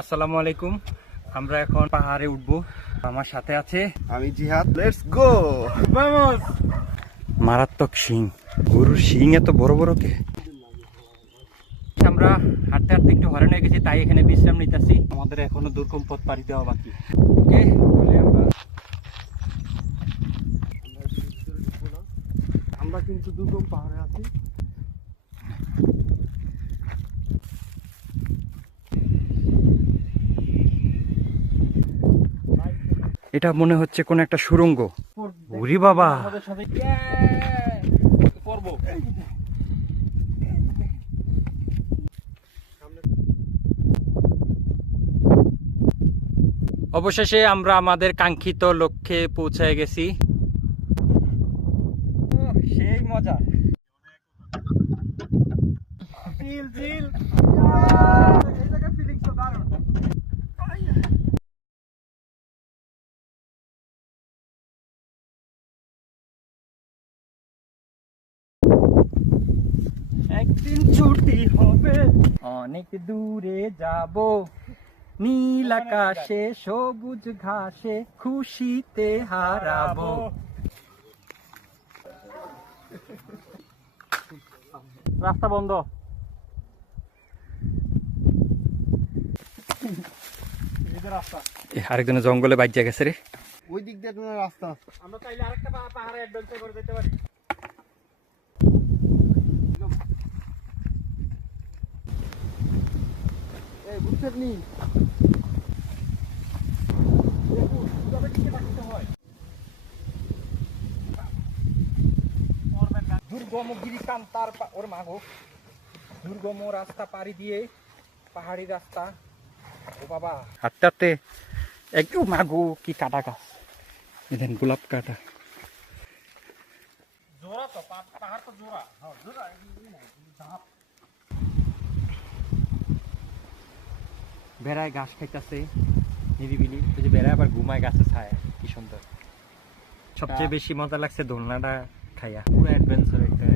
আসসালামু আলাইকুম। আমরা এখন পাহাড়ে উঠবো। আমার সাথে আছে আমি জিহাদ। Let's go. মারাত্মক শিং, গরুর শিং এত বড় বড় কে? আমরা হাঁটতে হাঁটতে একটু হয়রান হয়ে গেছি, তাই এখানে বিশ্রাম নিতেছি। আমাদের এখনো দুর্গম পথ পাড়ি দেওয়া বাকি। ওকে, আমরা কিন্তু দুর্গম পাহাড়ে আছি। এটা মনে হচ্ছে কোন একটা সুড়ঙ্গ। ওরে বাবা, অবশেষে আমরা আমাদের কাঙ্ক্ষিত লক্ষ্যে পৌঁছে গেছি। সেই মজা। একদিন ছুটি হবে, অনেক দূরে যাব, নীল আকাশে সবুজ ঘাসে খুশিতে হারাবো। রাস্তা বন্ধ। আরেকজনে জঙ্গলে বাইজা গেছে রে। ওই দিক দিয়ে তোমার রাস্তা। আমরা চাইলে আরেকটা পাহাড়ে অ্যাডভেঞ্চার করে যেতে পারি। এই বুঝছেন নি? দুর্গম গিরিকান্তার ওর মাগো, দুর্গম রাস্তা পাড়ি দিয়ে পাহাড়ি রাস্তা। ও বাবা, হাঁটতে হাঁটতে একটু মাগো কি কাটা গাছ, দেখেন গোলাপ কাটা। জোড়া তো পাহাড় তো জোড়া। বেড়ায় ঘাস খাইতেছে নিরিবিলি। ওই যে বেড়ায় আবার ঘুমায় গাছে ছায়, কি সুন্দর। সবচেয়ে বেশি মজা লাগছে দোলনাটা খাইয়া। পুরো অ্যাডভেঞ্চার একটা